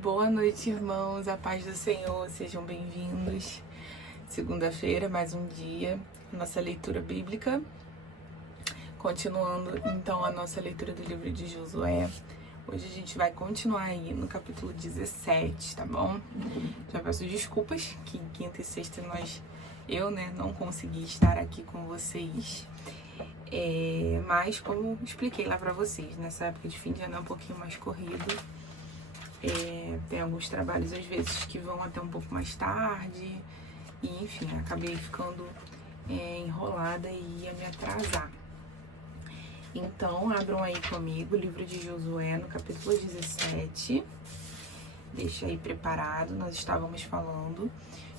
Boa noite, irmãos. A paz do Senhor, sejam bem-vindos. Segunda-feira, mais um dia, nossa leitura bíblica. Continuando, então, a nossa leitura do livro de Josué. Hoje a gente vai continuar aí no capítulo 17, tá bom? Já peço desculpas que quinta e sexta eu não consegui estar aqui com vocês. Mas, como expliquei lá pra vocês, nessa época de fim de ano é um pouquinho mais corrido. Tem alguns trabalhos, às vezes, que vão até um pouco mais tarde. E, enfim, acabei ficando enrolada e ia me atrasar. Então, abram aí comigo o livro de Josué, no capítulo 17. Deixa aí preparado. Nós estávamos falando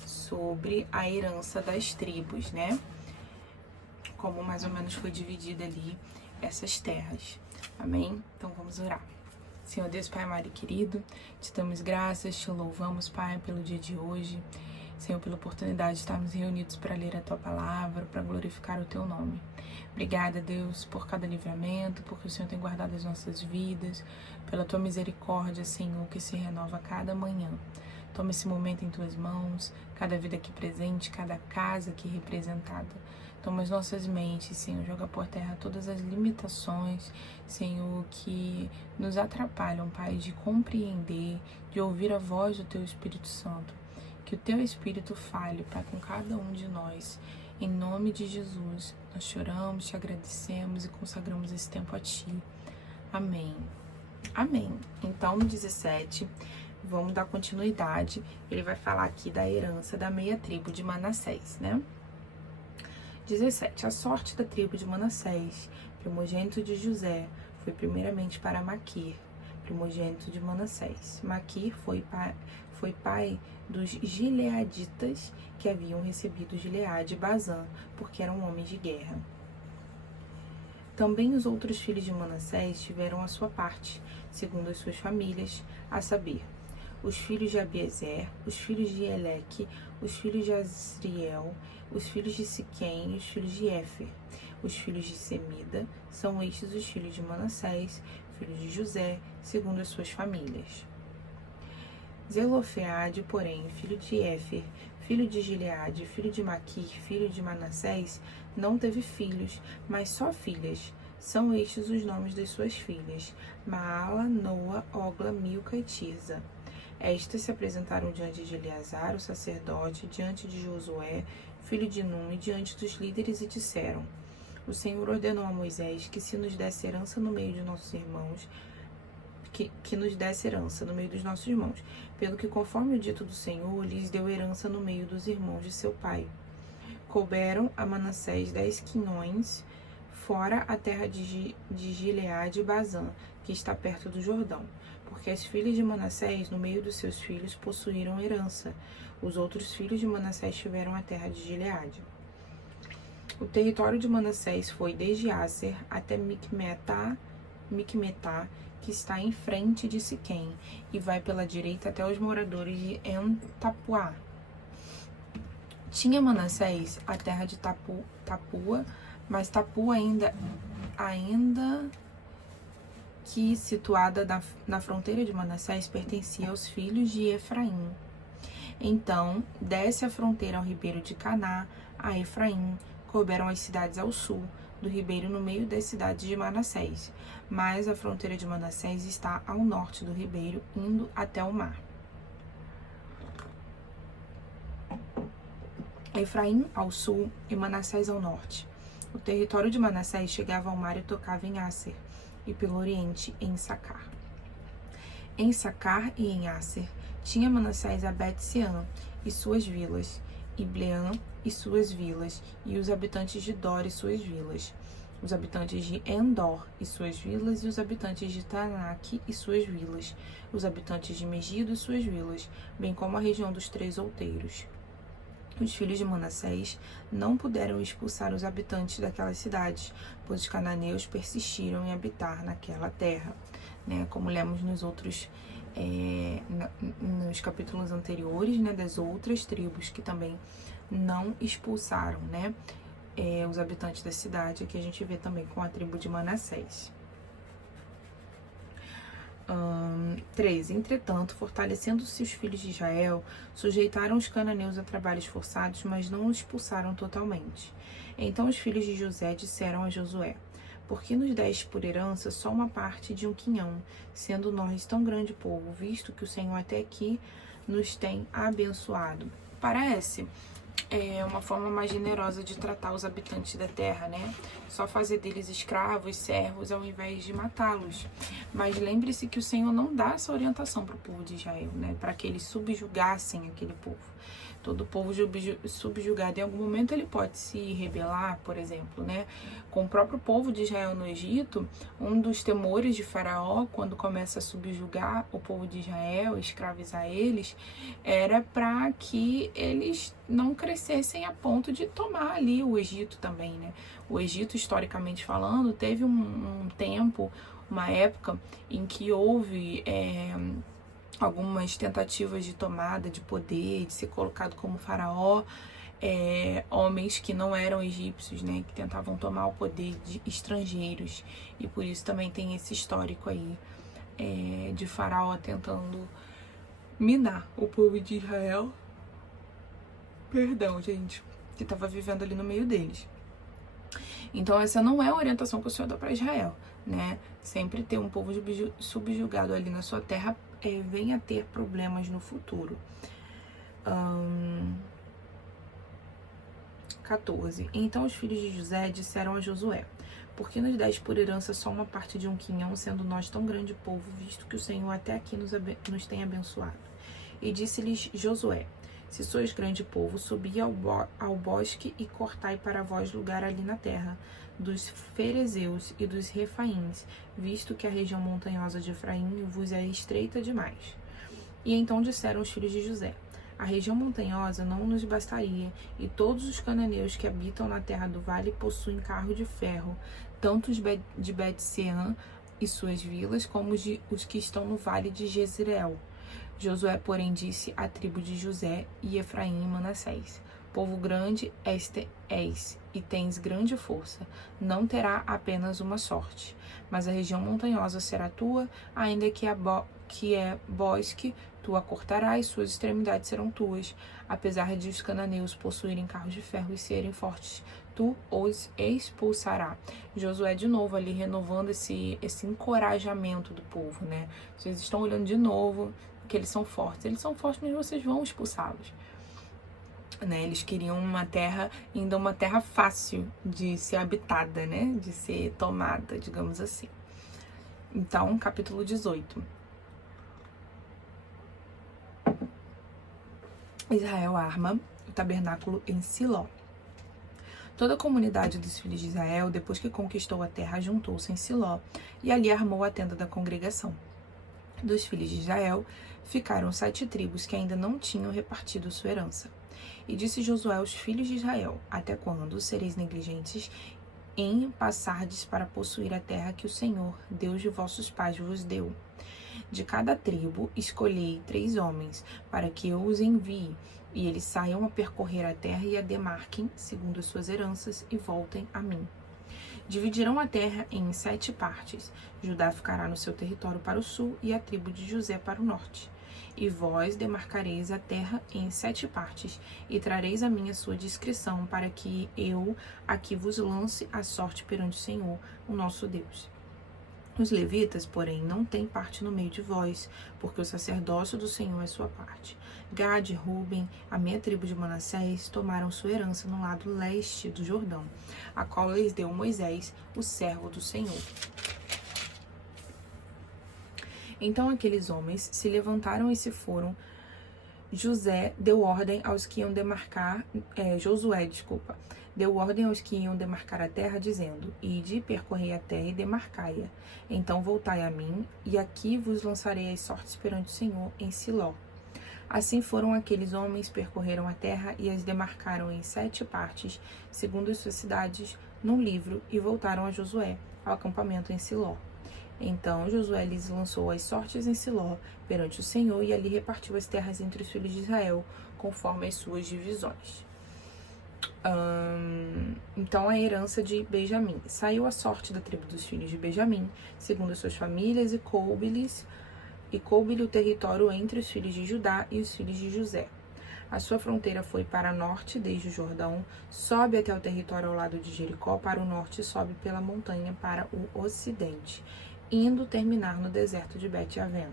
sobre a herança das tribos, né? Como mais ou menos foi dividida ali essas terras. Amém? Então, vamos orar. Senhor Deus, Pai amado e querido, te damos graças, te louvamos, Pai, pelo dia de hoje. Senhor, pela oportunidade de estarmos reunidos para ler a Tua Palavra, para glorificar o Teu nome. Obrigada, Deus, por cada livramento, porque o Senhor tem guardado as nossas vidas, pela Tua misericórdia, Senhor, que se renova a cada manhã. Toma esse momento em Tuas mãos, cada vida aqui presente, cada casa aqui representada. Toma as nossas mentes, Senhor, joga por terra todas as limitações, Senhor, que nos atrapalham, Pai, de compreender, de ouvir a voz do Teu Espírito Santo. Que o Teu Espírito fale, Pai, com cada um de nós. Em nome de Jesus, nós choramos, te agradecemos e consagramos esse tempo a Ti. Amém. Amém. Então, no 17, vamos dar continuidade. Ele vai falar aqui da herança da meia tribo de Manassés, né? 17. A sorte da tribo de Manassés, primogênito de José, foi primeiramente para Maquir, primogênito de Manassés. Maquir foi pai dos gileaditas, que haviam recebido Gileade e Bazã, porque eram homens de guerra. Também os outros filhos de Manassés tiveram a sua parte, segundo as suas famílias, a saber, os filhos de Abiezer, os filhos de Eleque, os filhos de Azriel, os filhos de Siquém e os filhos de Éfer. Os filhos de Semida são estes os filhos de Manassés, filhos de José, segundo as suas famílias. Zelofeade, porém, filho de Éfer, filho de Gileade, filho de Maquir, filho de Manassés, não teve filhos, mas só filhas. São estes os nomes das suas filhas: Maala, Noa, Ogla, Milca e Tirza. Estas se apresentaram diante de Eleazar, o sacerdote, diante de Josué, filho de Nun, e diante dos líderes, e disseram: O Senhor ordenou a Moisés que se nos desse herança no meio de nossos irmãos, que nos desse herança no meio dos nossos irmãos, pelo que, conforme o dito do Senhor, lhes deu herança no meio dos irmãos de seu pai. Couberam a Manassés 10 quinhões, fora a terra de Gileade e Bazã, que está perto do Jordão, porque as filhas de Manassés, no meio dos seus filhos, possuíram herança. Os outros filhos de Manassés tiveram a terra de Gileade. O território de Manassés foi desde Aser até Micmetá, que está em frente de Siquém, e vai pela direita até os moradores de En-Tapuá. Tinha Manassés a terra de Tapua, mas Tapua ainda que, situada na fronteira de Manassés, pertencia aos filhos de Efraim. Então, desce a fronteira ao ribeiro de Caná, a Efraim, couberam as cidades ao sul do ribeiro, no meio das cidades de Manassés, mas a fronteira de Manassés está ao norte do ribeiro, indo até o mar. Efraim ao sul e Manassés ao norte. O território de Manassés chegava ao mar e tocava em Aser, e pelo oriente em Sacar. Em Sacar e em Aser tinha Manassés a Bet-Sean e suas vilas, e Bleã e suas vilas, e os habitantes de Dor e suas vilas, os habitantes de Endor e suas vilas, e os habitantes de Tanak e suas vilas, os habitantes de Megido e suas vilas, bem como a região dos Três Outeiros. Os filhos de Manassés não puderam expulsar os habitantes daquelas cidades, pois os cananeus persistiram em habitar naquela terra, né? Como lemos nos capítulos anteriores, né, das outras tribos que também não expulsaram, né, os habitantes da cidade, que a gente vê também com a tribo de Manassés. 13. Entretanto, fortalecendo-se os filhos de Israel, sujeitaram os cananeus a trabalhos forçados, mas não os expulsaram totalmente. Então os filhos de José disseram a Josué: por que nos deste por herança só uma parte de um quinhão, sendo nós tão grande povo, visto que o Senhor até aqui nos tem abençoado? Parece uma forma mais generosa de tratar os habitantes da terra, né? Só fazer deles escravos, servos, ao invés de matá-los. Mas lembre-se que o Senhor não dá essa orientação para o povo de Israel, né? Para que eles subjugassem aquele povo. Todo povo subjugado, em algum momento, ele pode se rebelar, por exemplo, né? Com o próprio povo de Israel no Egito, um dos temores de Faraó, quando começa a subjugar o povo de Israel, escravizar eles, era para que eles não crescessem a ponto de tomar ali o Egito também, né? O Egito, historicamente falando, teve um tempo, uma época em que houve algumas tentativas de tomada de poder, de ser colocado como faraó, homens que não eram egípcios, né, que tentavam tomar o poder de estrangeiros, e por isso também tem esse histórico aí de faraó tentando minar o povo de Israel, perdão, gente, que estava vivendo ali no meio deles. Então essa não é a orientação que o Senhor dá para Israel, né? Sempre ter um povo subjugado ali na sua terra venha ter problemas no futuro. 14. Então os filhos de José disseram a Josué: por que nos deste por herança só uma parte de um quinhão, sendo nós tão grande povo, visto que o Senhor até aqui nos tem abençoado? E disse-lhes Josué: se sois grande povo, subi ao bosque e cortai para vós lugar ali na terra dos ferezeus e dos refaíns, visto que a região montanhosa de Efraim vos é estreita demais. E então disseram os filhos de José: a região montanhosa não nos bastaria, e todos os cananeus que habitam na terra do vale possuem carro de ferro, tanto os de Bet-Sean e suas vilas, como os que estão no vale de Jezreel. Josué, porém, disse à tribo de José e Efraim e Manassés: povo grande és, e tens grande força, não terá apenas uma sorte, mas a região montanhosa será tua, ainda que é bosque, tu a cortarás, suas extremidades serão tuas. Apesar de os cananeus possuírem carros de ferro e serem fortes, tu os expulsarás. Josué de novo ali renovando esse encorajamento do povo, né? Vocês estão olhando de novo que eles são fortes, mas vocês vão expulsá-los. Né, eles queriam uma terra fácil de ser habitada, né, de ser tomada, digamos assim. Então, capítulo 18. Israel arma o tabernáculo em Siló. Toda a comunidade dos filhos de Israel, depois que conquistou a terra, juntou-se em Siló e ali armou a tenda da congregação. Dos filhos de Israel ficaram 7 tribos que ainda não tinham repartido sua herança. E disse Josué aos filhos de Israel: até quando sereis negligentes em passardes para possuir a terra que o Senhor, Deus de vossos pais, vos deu? De cada tribo escolhei 3 homens, para que eu os envie, e eles saiam a percorrer a terra e a demarquem, segundo as suas heranças, e voltem a mim. Dividirão a terra em 7 partes. Judá ficará no seu território para o sul e a tribo de José para o norte. E vós demarcareis a terra em 7 partes, e trareis a mim a sua discrição, para que eu aqui vos lance a sorte perante o Senhor, o nosso Deus. Os levitas, porém, não têm parte no meio de vós, porque o sacerdócio do Senhor é sua parte. Gad e Ruben, a meia tribo de Manassés, tomaram sua herança no lado leste do Jordão, a qual lhes deu Moisés, o servo do Senhor. Então aqueles homens se levantaram e se foram. Josué deu ordem aos que iam demarcar a terra, dizendo: ide, percorrei a terra e demarcai-a. Então voltai a mim, e aqui vos lançarei as sortes perante o Senhor em Siló. Assim foram aqueles homens, percorreram a terra e as demarcaram em 7 partes, segundo as suas cidades, num livro, e voltaram a Josué, ao acampamento em Siló. Então Josué lhes lançou as sortes em Siló perante o Senhor, e ali repartiu as terras entre os filhos de Israel, conforme as suas divisões. Então a herança de Benjamim. Saiu a sorte da tribo dos filhos de Benjamim, segundo as suas famílias, e coube-lhes e coube-lhe o território entre os filhos de Judá e os filhos de José. A sua fronteira foi para norte, desde o Jordão, sobe até o território ao lado de Jericó, para o norte sobe pela montanha para o ocidente, indo terminar no deserto de Bet-Aven.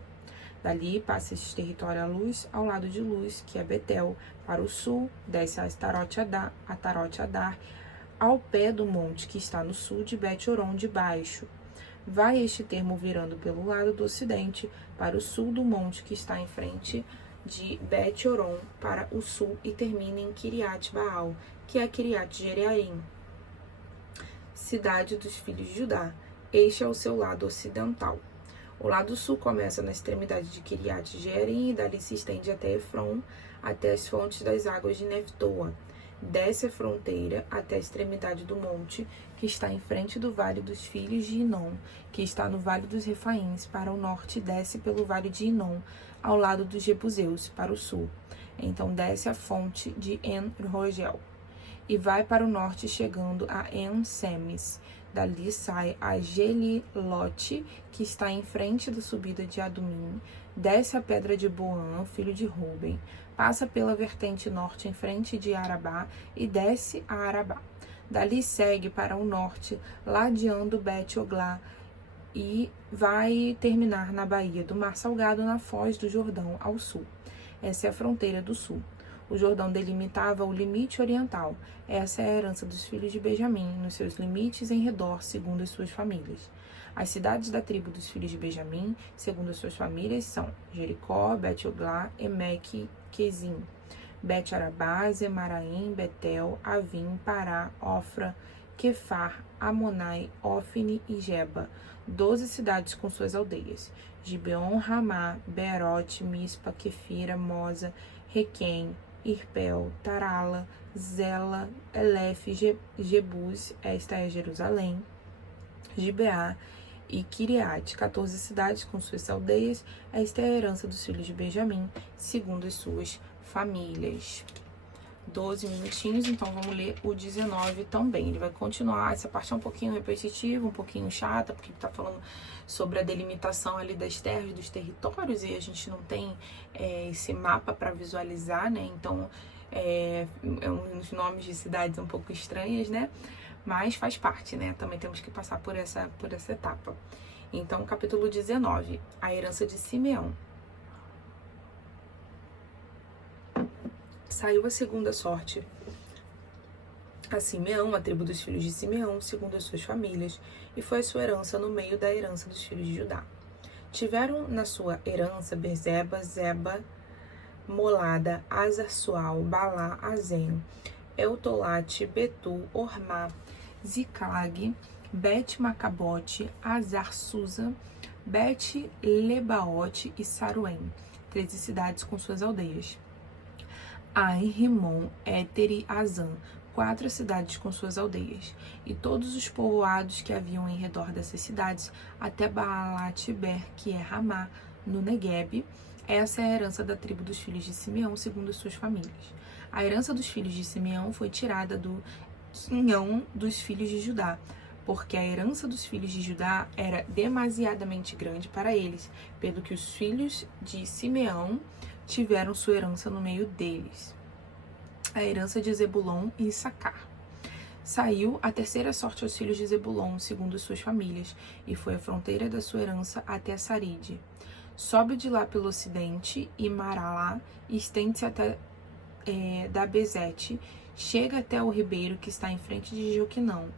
Dali passa este território à luz, ao lado de Luz, que é Betel, para o sul, desce a Atarote-Adar, ao pé do monte que está no sul de Bet-Horon de baixo. Vai este termo virando pelo lado do ocidente, para o sul do monte que está em frente de Bet-Horon, para o sul, e termina em Kiriat-Baal, que é Kiriat-Jearim, cidade dos filhos de Judá. Este é o seu lado ocidental. O lado sul começa na extremidade de Kiriat-Jearim e dali se estende até Efron, até as fontes das águas de Neftoa. Desce a fronteira até a extremidade do monte, que está em frente do vale dos filhos de Inom, que está no vale dos Refaíns, para o norte, desce pelo vale de Inom, ao lado dos Jebuseus, para o sul. Então desce a fonte de En-Rogel, e vai para o norte, chegando a En-Semes. Dali sai a Gelilote, que está em frente da subida de Adumim, desce a pedra de Boã, filho de Ruben, passa pela vertente norte em frente de Arabá e desce a Arabá. Dali segue para o norte, ladeando Bet-Oglá, e vai terminar na baía do Mar Salgado, na foz do Jordão, ao sul. Essa é a fronteira do sul. O Jordão delimitava o limite oriental. Essa é a herança dos filhos de Benjamim, nos seus limites em redor, segundo as suas famílias. As cidades da tribo dos filhos de Benjamim, segundo as suas famílias, são Jericó, Bet-Oglá, Emeque, Quezim, Bet-Arabá, Zemaraim, Betel, Avim, Pará, Ofra, Quefar, Amonai, Ofne e Geba, 12 cidades com suas aldeias. Gibeon, Ramá, Beerote, Mispa, Quefira, Moza, Requém, Irpel, Tarala, Zela, Elef, Jebus, esta é Jerusalém, Gibeá e Kiriate, 14 cidades com suas aldeias. Esta é a herança dos filhos de Benjamim, segundo as suas famílias. 12 minutinhos, então vamos ler o 19 também. Ele vai continuar, essa parte é um pouquinho repetitiva, um pouquinho chata, porque tá falando sobre a delimitação ali das terras, dos territórios, e a gente não tem esse mapa para visualizar, né? Então, é uns nomes de cidades um pouco estranhas, né? Mas faz parte, né? Também temos que passar por essa etapa. Então, capítulo 19, a herança de Simeão. Saiu a segunda sorte a Simeão, a tribo dos filhos de Simeão, segundo as suas famílias, e foi a sua herança no meio da herança dos filhos de Judá. Tiveram na sua herança Berzeba, Zeba, Molada, Azar-Sual, Balá, Azem, Eutolate, Betu, Ormá, Ziclag, Bet-Macabote, Azar-Susa, Bet-Lebaote e Saruém, 13 cidades com suas aldeias. Ai, Rimon, Éter e Azã, 4 cidades com suas aldeias, e todos os povoados que haviam em redor dessas cidades, até Baalat-Ber, que é Ramá, no Negueb. Essa é a herança da tribo dos filhos de Simeão, segundo as suas famílias. A herança dos filhos de Simeão foi tirada do quinhão dos filhos de Judá, porque a herança dos filhos de Judá era demasiadamente grande para eles, pelo que os filhos de Simeão tiveram sua herança no meio deles. A herança de Zebulon e Issacar. Saiu a terceira sorte aos filhos de Zebulon, segundo suas famílias, e foi a fronteira da sua herança até Saride. Sobe de lá pelo ocidente e Maralá, e estende-se até Dabezete, chega até o ribeiro que está em frente de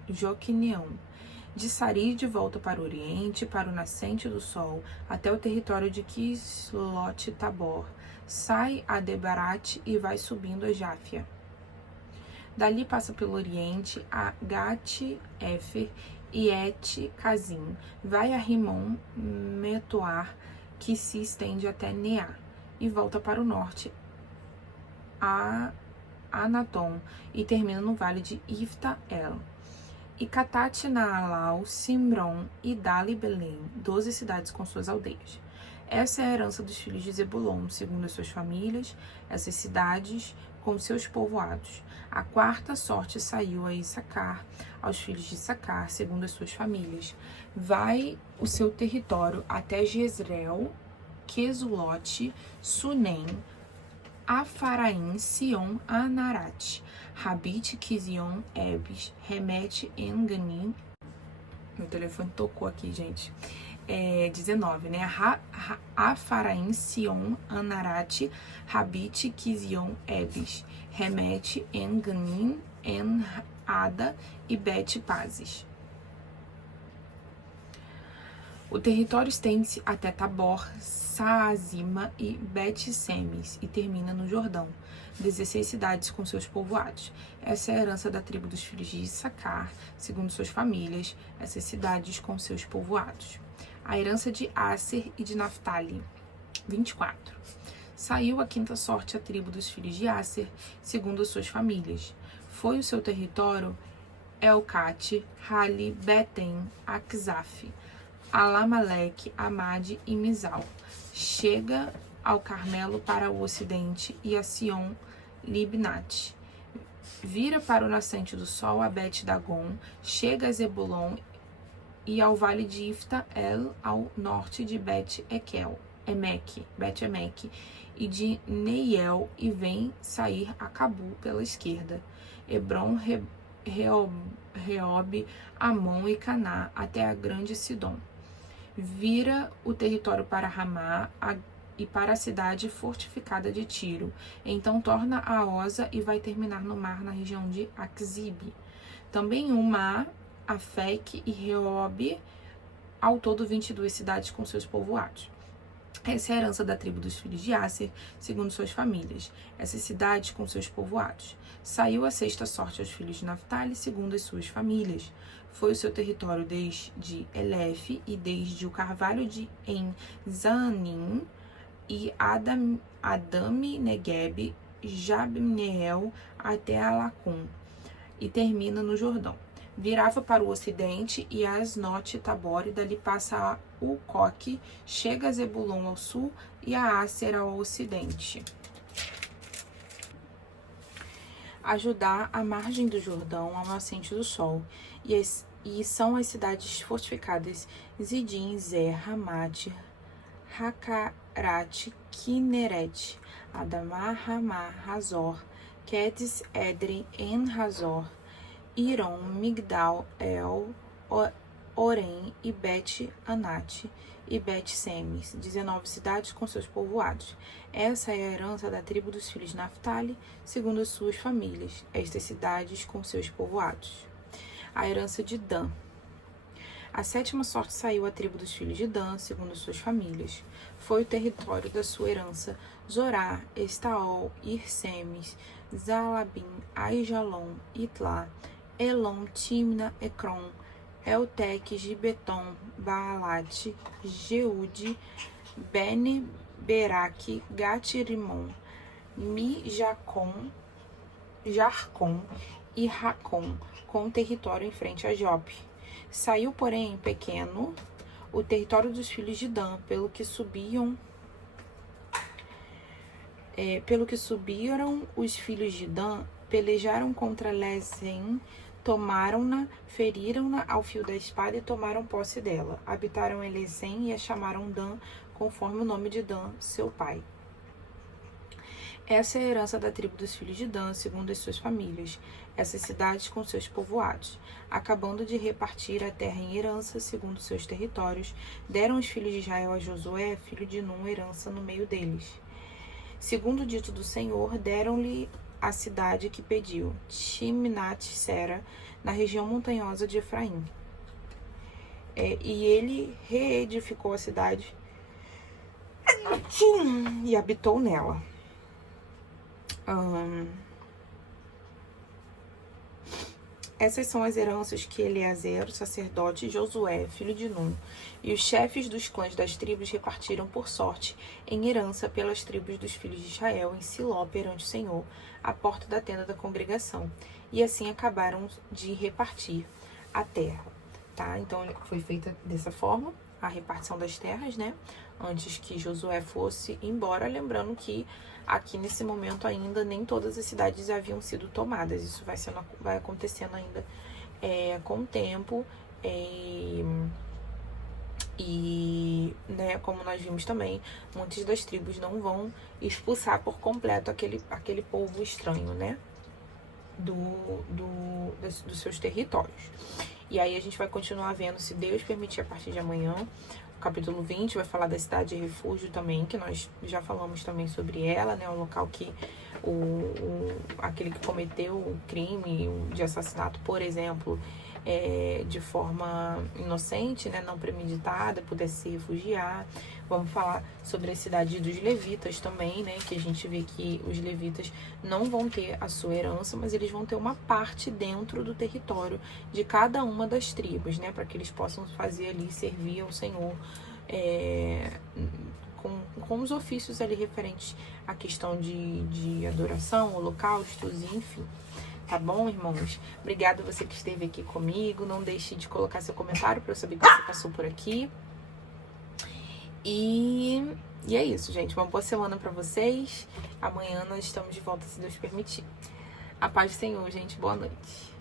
Joquineão. De Saride volta para o oriente, para o nascente do sol, até o território de Quislot-Tabor. Sai a Debarat e vai subindo a Jáfia. Dali passa pelo oriente a Gat-Efer e Et-Kazim. Vai a Rimon Metoar, que se estende até Neá, e volta para o norte a Anatom e termina no vale de Ifta-El. E Catat-Naalau, Simron e Dali Belém, 12 cidades com suas aldeias. Essa é a herança dos filhos de Zebulon, segundo as suas famílias, essas cidades com seus povoados. A quarta sorte saiu a Issacar, aos filhos de Issacar, segundo as suas famílias. Vai o seu território até Jezreel, Quesulote, Sunem, Afaraim, Sion, Anarat, Rabit, Kizion, Ebes, Remete, Enganim. Meu telefone tocou aqui, gente. 19, né? Afaraim, Sion, Anarat, Rabit, Kizion, Ebes, Remete, Enganim, Ada e Bet-Pazes. O território estende-se até Tabor, Saazima e Bet-Semes e termina no Jordão. 16 cidades com seus povoados. Essa é a herança da tribo dos filhos de Issacar, segundo suas famílias, essas cidades com seus povoados. A herança de Aser e de Naftali. 24. Saiu a quinta sorte a tribo dos filhos de Aser, segundo suas famílias. Foi o seu território Elcate, Hali, Betem, Akzaf, Alamalec, Amade e Mizal. Chega ao Carmelo para o ocidente e a Sion, Libnate. Vira para o nascente do sol a Bet-Dagon, chega a Zebulon e ao vale de Ifta-El, ao norte de Bet-Emeque e de Neiel, e vem sair a Cabu pela esquerda. Hebron, Reob, Amon e Caná, até a grande Sidom. Vira o território para Ramá e para a cidade fortificada de Tiro. Então torna a Oza e vai terminar no mar na região de Axibe. Também Umá, Afec e Reob, ao todo 22 cidades com seus povoados. Essa é a herança da tribo dos filhos de Aser, segundo suas famílias, essas cidades com seus povoados. Saiu a sexta sorte aos filhos de Naftali, segundo as suas famílias. Foi o seu território desde Elef e desde o carvalho de Zanim e Adame Negeb, Jabneel até Alacum, e termina no Jordão. Virava para o ocidente e Asnote Tabor, e dali passa a Ucoque, chega a Zebulon ao sul e a Aser ao ocidente. A Judá, à margem do Jordão, ao nascente do sol, e são as cidades fortificadas Zidim, Zer, Hamat, Hakarat, Kineret, Adamar, Ramá, Hazor, Quedes, Edrei, En-Hazor, Iron, Migdal, El, Orem e Bet-Anat e Bet-Semes, 19 cidades com seus povoados. Essa é a herança da tribo dos filhos de Naftali, segundo as suas famílias, estas cidades com seus povoados. A herança de Dan. A sétima sorte saiu à tribo dos filhos de Dan, segundo suas famílias. Foi o território da sua herança Zorá, Estaol, Irsemes, Zalabim, Aijalon, Itlá, Elon, Timna, Ecrom, Eltec, Gibeton, Baalat, Jeude, Bene, Beraque, Gatirimon, Jarcom e Racom, com o território em frente a Jope. Saiu, porém, pequeno o território dos filhos de Dan, pelo que subiram os filhos de Dan, pelejaram contra Lezem, tomaram-na, feriram-na ao fio da espada e tomaram posse dela. Habitaram em Lezem e a chamaram Dan, conforme o nome de Dan, seu pai. Essa é a herança da tribo dos filhos de Dan, segundo as suas famílias, essas cidades com seus povoados. Acabando de repartir a terra em herança, segundo seus territórios, deram os filhos de Israel a Josué, filho de Nun, herança no meio deles. Segundo o dito do Senhor, deram-lhe a cidade que pediu, Timnat-Sera, na região montanhosa de Efraim. E ele reedificou a cidade e habitou nela. Essas são as heranças que Eleazer, o sacerdote, e Josué, filho de Nun, e os chefes dos clãs das tribos repartiram por sorte em herança pelas tribos dos filhos de Israel em Siló perante o Senhor, à porta da tenda da congregação. E assim acabaram de repartir a terra. Tá? Então foi feita dessa forma a repartição das terras, né? Antes que Josué fosse embora, lembrando que aqui nesse momento ainda nem todas as cidades haviam sido tomadas. Isso vai acontecendo ainda com o tempo. E, né, como nós vimos também, muitas das tribos não vão expulsar por completo aquele povo estranho, né, dos seus territórios. E aí a gente vai continuar vendo, se Deus permitir, a partir de amanhã. O capítulo 20 vai falar da cidade de refúgio também, que nós já falamos também sobre ela, né, o local que aquele que cometeu o crime de assassinato, por exemplo, de forma inocente, né, não premeditada, pudesse se refugiar. Vamos falar sobre a cidade dos levitas também, né, que a gente vê que os levitas não vão ter a sua herança, mas eles vão ter uma parte dentro do território de cada uma das tribos, né, para que eles possam fazer ali, servir ao Senhor, com os ofícios ali referentes à questão de adoração, holocaustos, enfim. Tá bom, irmãos? Obrigada você que esteve aqui comigo. Não deixe de colocar seu comentário para eu saber que você passou por aqui. E é isso, gente. Uma boa semana para vocês. Amanhã nós estamos de volta, se Deus permitir. A paz do Senhor, gente. Boa noite.